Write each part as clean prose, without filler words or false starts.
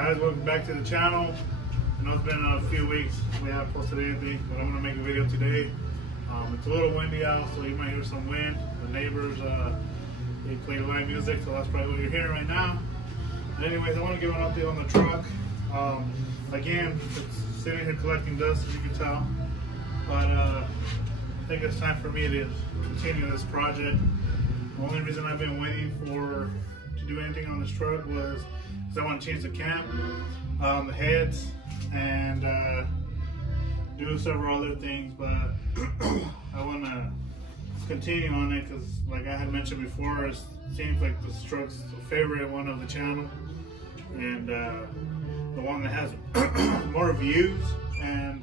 Guys, welcome back to the channel. I know it's been a few weeks we haven't posted anything, but I'm going to make a video today. It's a little windy out, so you might hear some wind. The neighbors, they play live music, so that's probably what you're hearing right now. But anyways, I want to give an update on the truck. Again, it's sitting here collecting dust, as you can tell. But I think it's time for me to continue this project. The only reason I've been waiting to do anything on this truck was because I want to change the cam, the heads, and do several other things. But I want to continue on it because, like I had mentioned before, it seems like this truck's a favorite one of the channel, and the one that has more views. And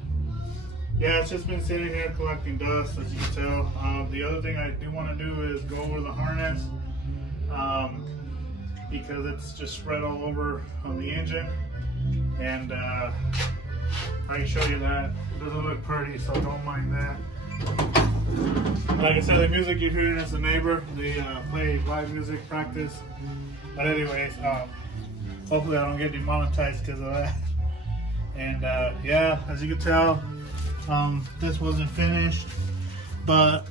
yeah, it's just been sitting here collecting dust, as you can tell. The other thing I do want to do is go over the harness, because it's just spread all over on the engine, and I can show you that. It doesn't look pretty, so don't mind that. Like I said, the music you're hearing is the neighbor. They play live music, practice. But anyways, hopefully I don't get demonetized because of that. And yeah, as you can tell, this wasn't finished, but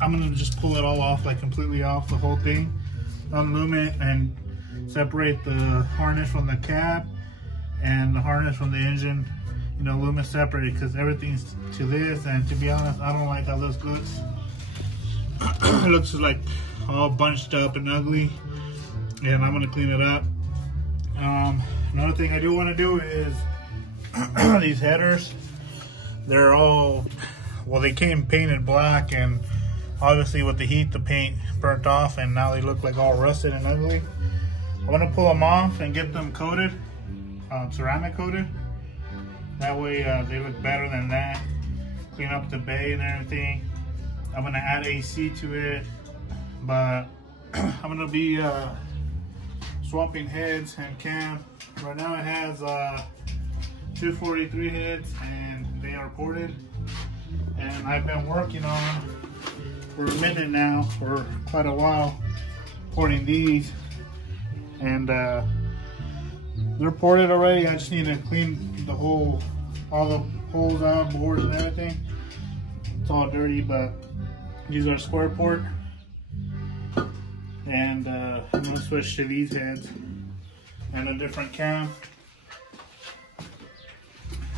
I'm gonna just pull it all off, like completely off the whole thing, unloom it and separate the harness from the cab and the harness from the engine. You know, loom it separate because everything's to this, and to be honest, I don't like how this looks. It looks like all bunched up and ugly, and I'm gonna clean it up. Another thing I do want to do is these headers. They're all, well, they came painted black, and obviously with the heat the paint burnt off and now they look like all rusted and ugly. I want to pull them off and get them coated, ceramic coated. That way they look better than that. Clean up the bay and everything. I'm going to add AC to it, but I'm going to be swapping heads and cam. Right now it has 243 heads and they are ported, and I've been working on for a minute now, for quite a while, porting these, and they're ported already. I just need to clean the all the holes out, boards and everything. It's all dirty, but these are square port, and I'm gonna switch to these heads and a different cam.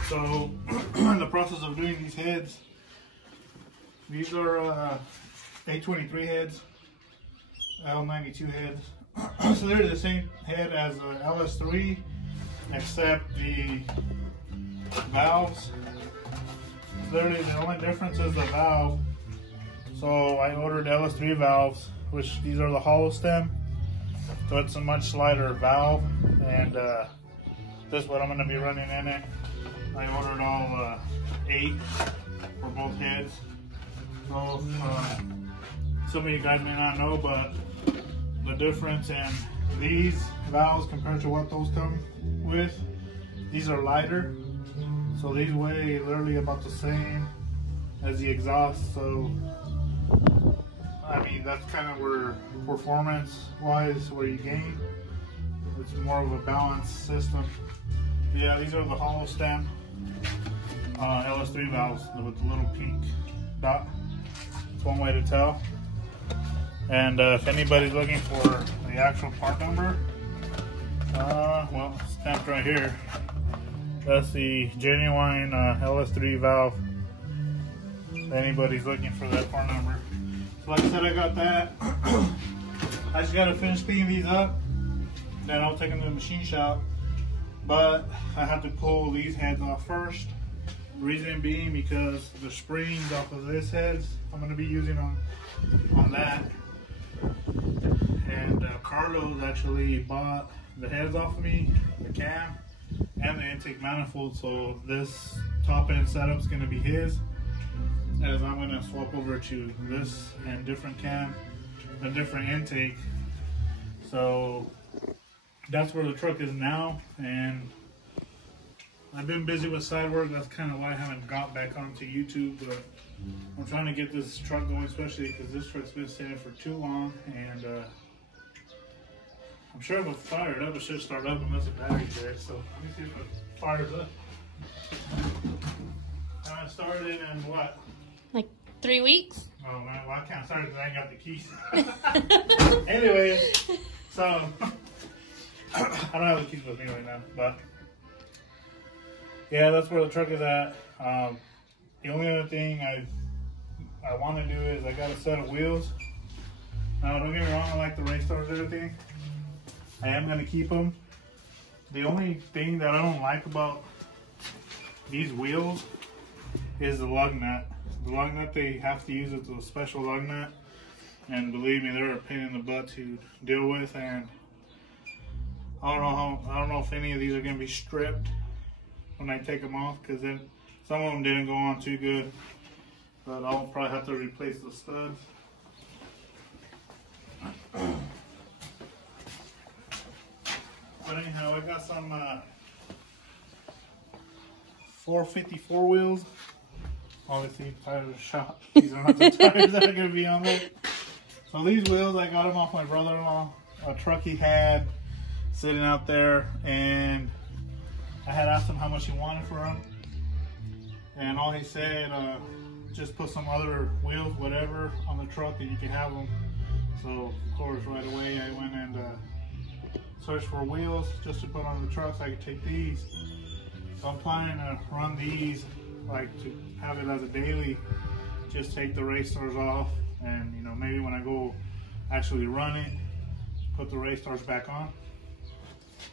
So in the process of doing these heads, these are A23 heads, L92 heads. So they're the same head as LS3, except the valves. Literally the only difference is the valve. So I ordered LS3 valves, which these are the hollow stem. So it's a much lighter valve, and this is what I'm going to be running in it. I ordered all 8 for both heads. So some of you guys may not know, but the difference in these valves compared to what those come with, these are lighter. So these weigh literally about the same as the exhaust. So I mean, that's kind of where performance wise where you gain. It's more of a balanced system. Yeah, these are the hollow stem LS3 valves with the little pink dot. It's one way to tell. And if anybody's looking for the actual part number, well, stamped right here. That's the genuine LS3 valve. If anybody's looking for that part number. So like I said, I got that. I just got to finish cleaning these up, then I'll take them to the machine shop. But I have to pull these heads off first. Reason being because the springs off of this heads I'm going to be using on that. And Carlos actually bought the heads off of me, the cam, and the intake manifold. So this top end setup is going to be his, as I'm going to swap over to this and different cam, a different intake. So that's where the truck is now, and I've been busy with side work. That's kind of why I haven't got back onto YouTube, but I'm trying to get this truck going, especially because this truck's been sitting for too long, and I'm sure if it fired up, it should start up unless the battery's dead. So let me see if it fires up. I started in what? Like 3 weeks? Oh man, well I can't start because I ain't got the keys. Anyway, so I don't have the keys with me right now, but yeah, that's where the truck is at. The only other thing I want to do is I got a set of wheels. Now don't get me wrong, I like the race stars and everything. I am going to keep them. The only thing that I don't like about these wheels is the lug nut. The lug nut they have to use is a special lug nut, and believe me, they're a pain in the butt to deal with. And I don't know if any of these are going to be stripped when I take them off, because then some of them didn't go on too good. But I'll probably have to replace the studs. But anyhow, I got some 454 wheels. Obviously, tires are shot. These are not the tires that are going to be on there. So these wheels, I got them off my brother-in-law. A truck he had sitting out there, and I had asked him how much he wanted for them. And all he said, just put some other wheels, whatever, on the truck that you can have them. So, of course, right away I went and searched for wheels just to put on the truck so I could take these. So I'm planning to run these, like to have it as a daily, just take the race stars off, and you know, maybe when I go actually run it, put the race stars back on.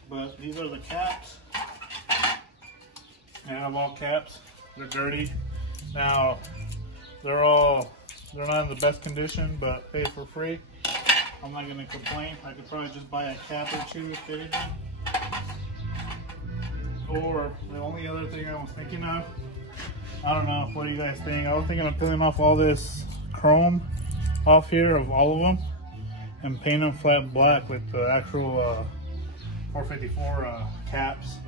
But these are the caps. I have all caps. They're dirty. Now they're not in the best condition, but hey, for free, I'm not gonna complain. I could probably just buy a cap or two fitted in. Or the only other thing I was thinking of, I don't know, what do you guys think? I was thinking of peeling off all this chrome off here of all of them and paint them flat black with the actual 454 caps.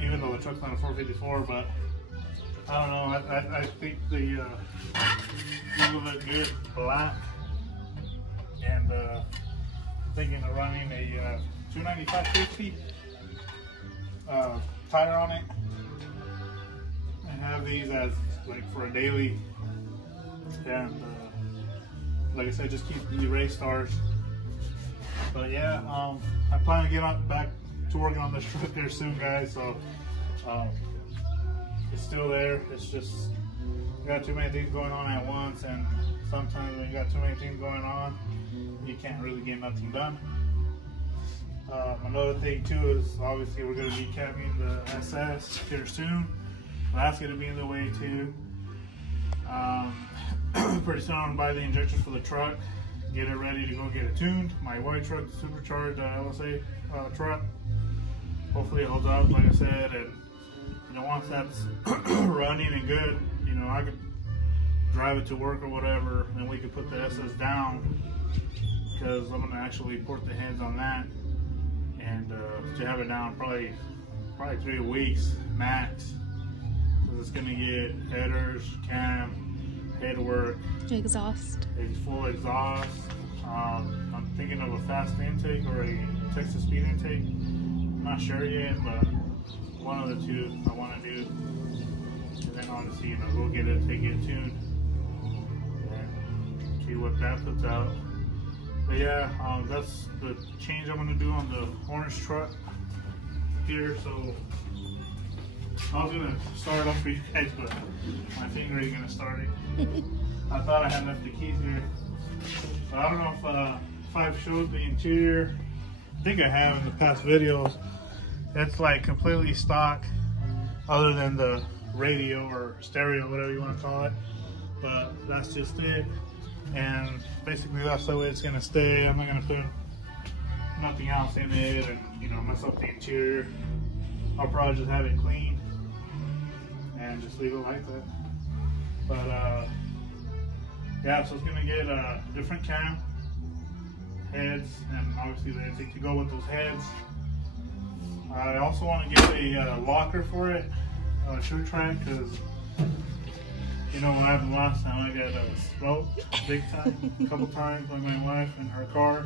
Even though the truck's not a 454, but I don't know. I think these will look good black. And thinking of running a 295/50 tire on it, and have these as like for a daily. And like I said, just keep the race stars. But yeah, I plan to get back to working on this truck there soon, guys. So it's still there. It's just you got too many things going on at once, and sometimes when you got too many things going on, you can't really get nothing done. Another thing too is obviously we're going to be capping the SS here soon. That's going to be in the way too. Pretty soon I'm going to buy the injectors for the truck, get it ready to go get it tuned. My white truck, the supercharged LSA truck. Hopefully it holds up, like I said, and you know, once that's running and good, you know, I could drive it to work or whatever, and we could put the SS down, because I'm going to actually port the heads on that, and to have it down probably 3 weeks max, because it's going to get headers, cam, head work, exhaust, full exhaust. I'm thinking of a fast intake or a Texas speed intake. I'm not sure yet, but one of the two I want to do, and then honestly, you know, go get it, take it tuned, and see what that puts out. But yeah, that's the change I'm going to do on the orange truck here. So I was going to start it up for you guys, but my finger ain't going to start it. I thought I had left the keys here. But I don't know if I've showed the interior. I think I have in the past videos. It's like completely stock, other than the radio or stereo, whatever you want to call it. But that's just it. And basically that's the way it's gonna stay. I'm not gonna put nothing else in it and, you know, mess up the interior. I'll probably just have it clean and just leave it like that. But yeah, so it's gonna get a different cam, heads, and obviously the intake to go with those heads. I also want to get a locker for it, a shoe track, because you know what happened last time? I got smoked big time, a couple times by my wife in her car.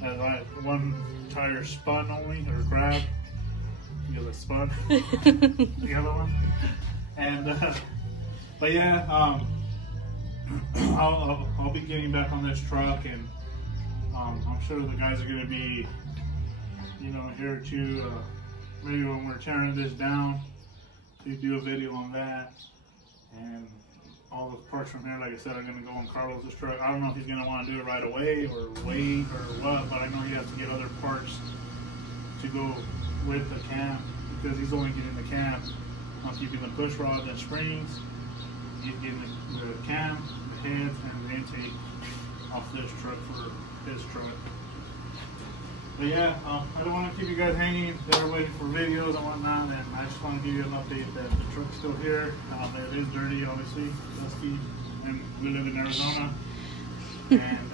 one tire spun only, or grab. The other spun. The other one. And but yeah, I'll be getting back on this truck, and I'm sure the guys are gonna be, you know, here to maybe when we're tearing this down, to do a video on that. And all the parts from here, like I said, are gonna go on Carlos's truck. I don't know if he's gonna want to do it right away or wait or what, but I know he has to get other parts to go with the cam, because he's only getting the cam. Once you get the push rods and springs, he's getting the cam, the heads, and the intake off this truck for his truck. But yeah, I don't want to keep you guys hanging. They're waiting for videos and whatnot, and I just want to give you an update that the truck's still here. It is dirty, obviously, dusty, and we live in Arizona, and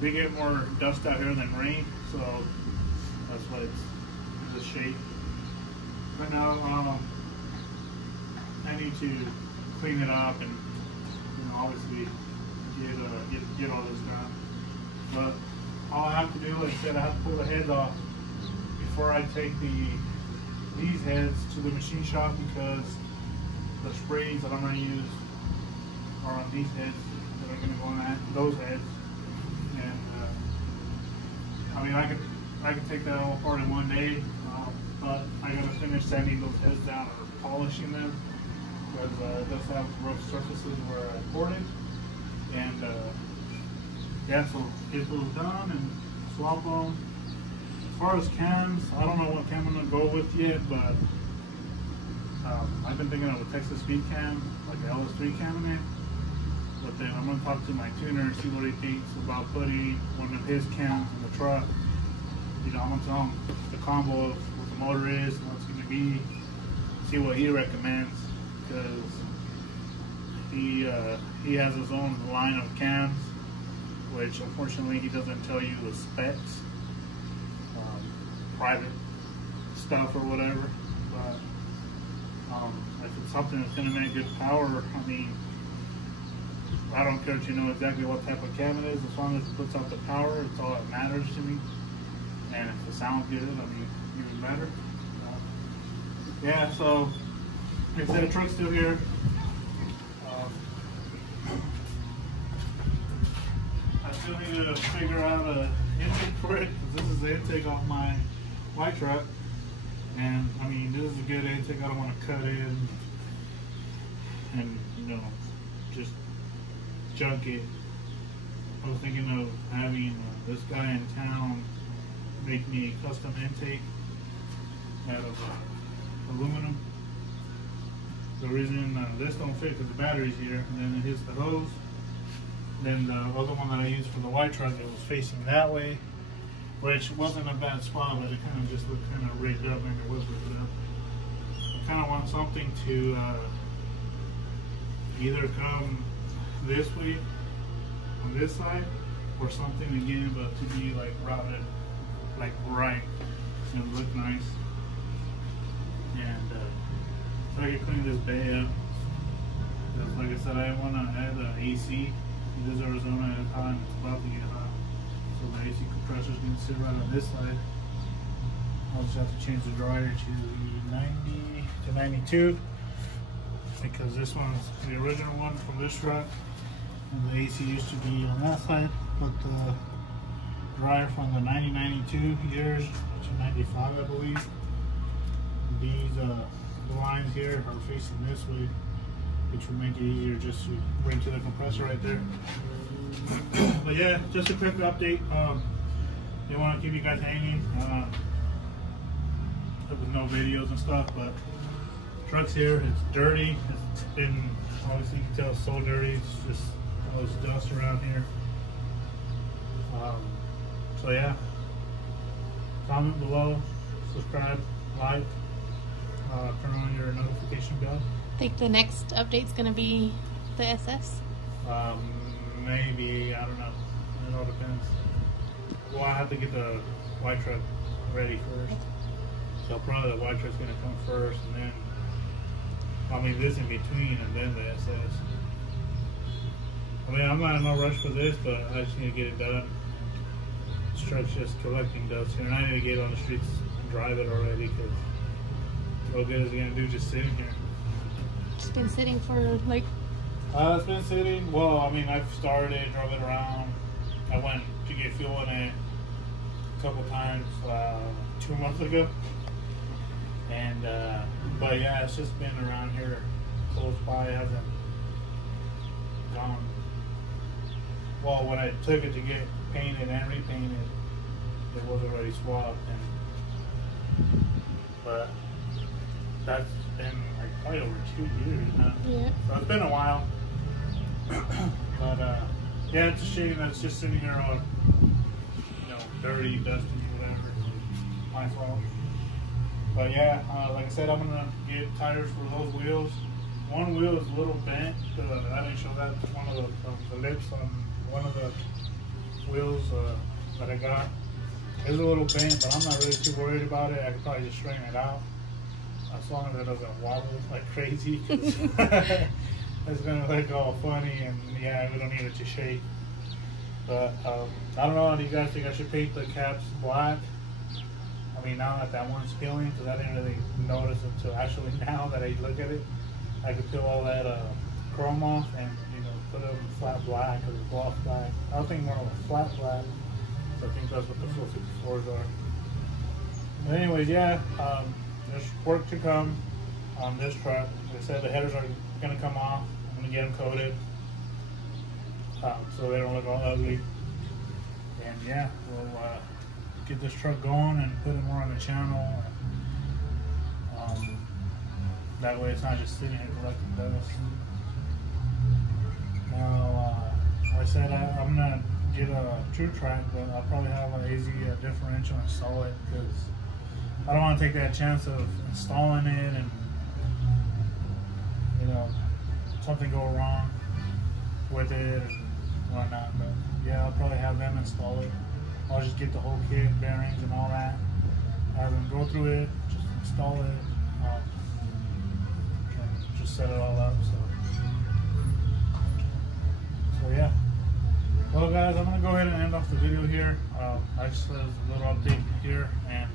we get more dust out here than rain, so that's why it's in this shape. But now, I need to clean it up and, you know, obviously get all this done. But all I have to do, like I said, I have to pull the heads off before I take these heads to the machine shop, because the springs that I'm going to use are on these heads that are going to go on those heads. And I mean, I could take that all apart in one day, but I got to finish sanding those heads down or polishing them, because it does have rough surfaces where I poured it. And yeah, so get those done and swap them. As far as cams, I don't know what cam I'm gonna go with yet, but I've been thinking of a Texas Speed cam, like an LS3 cam in it. But then I'm gonna talk to my tuner and see what he thinks about putting one of his cams in the truck. You know, I'm gonna tell him the combo of what the motor is and what it's gonna be, see what he recommends, because he has his own line of cams, which unfortunately he doesn't tell you the specs, private stuff or whatever. But if it's something that's going to make good power, I mean, I don't care if you know exactly what type of cam it is. As long as it puts out the power, it's all that matters to me. And if it sounds good, I mean, even better. Yeah, so like I said, the truck's still here. I still need to figure out an intake for it, because this is the intake off my white truck. And I mean, this is a good intake. I don't want to cut in and, you know, just junk it. I was thinking of having this guy in town make me a custom intake out of aluminum. The reason this don't fit because the battery's here, and then it hits the hose. Then the other one that I used for the white truck, it was facing that way, which wasn't a bad spot, but it kind of just looked kind of rigged up, and it was rigged up. I kind of want something to either come this way on this side, or something again, but to be like routed like right and look nice. And so I can clean this bay up. Because like I said, I want to add the AC. It is Arizona at the time, it's about to get hot. So the AC compressor is going to sit right on this side. I'll just have to change the dryer to 90 to 92. Because this one's the original one from this truck. And the AC used to be on that side. But the dryer from the 90-92 years to 95, I believe. These the lines here are facing this way, which will make it easier just to bring to the compressor right there. But yeah, just a quick update. Didn't want to keep you guys hanging with no videos and stuff, but truck's here. It's dirty. It's been, obviously you can tell it's so dirty. It's just all this dust around here. So yeah, comment below, subscribe, like, turn on your notification bell. I think the next update's gonna be the SS. Maybe, I don't know. It all depends. Well, I have to get the white truck ready first. So probably the white truck's gonna come first, and then, I mean, this in between, and then the SS. I mean, I'm not in no rush for this, but I just need to get it done. truck's just collecting dust here, and I need to get on the streets and drive it already, because what good is it gonna do just sitting here? It's been sitting for like. It's been sitting. Well, I mean, I've started, drove it around. I went to get fuel in it a couple times 2 months ago, and but yeah, it's just been around here close by. It hasn't gone. Well, when I took it to get painted and repainted, it was already swapped, but that's been like probably over 2 years now. Yeah. So it's been a while. But yeah, it's a shame that it's just sitting here all, dirty, dusty, whatever. My fault. But yeah, like I said, I'm gonna get tires for those wheels. One wheel is a little bent. I didn't show that. One of the lips on one of the wheels that I got is a little bent, but I'm not really too worried about it. I could probably just straighten it out as long as it doesn't wobble like crazy. It's gonna look all funny, and yeah, we don't need it to shake. But I don't know. Do you guys think I should paint the caps black? I mean, now that one's peeling, because I didn't really notice until actually now that I look at it. I could peel all that chrome off and put it in flat black or the gloss black. I was thinking more of a flat black. So I think that's what the 454s are. But anyways, yeah, there's work to come on this truck. Like I said, the headers are gonna come off. I'm gonna get them coated so they don't look all ugly. And yeah, we'll get this truck going and put it more on the channel. That way it's not just sitting here collecting dust. Now, like I said, I'm gonna get a true track, but I'll probably have an AZ differential install it, because I don't want to take that chance of installing it and something go wrong with it and whatnot. But yeah, I'll probably have them install it. I'll just get the whole kit, bearings and all that, have them go through it, just install it, and just set it all up. So yeah. Well guys, I'm gonna go ahead and end off the video here. I just did a little update here, and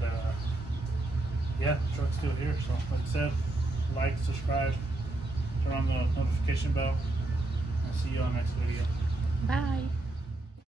yeah, the truck's still here. So like I said, like, subscribe, turn on the notification bell, and see you on the next video. Bye.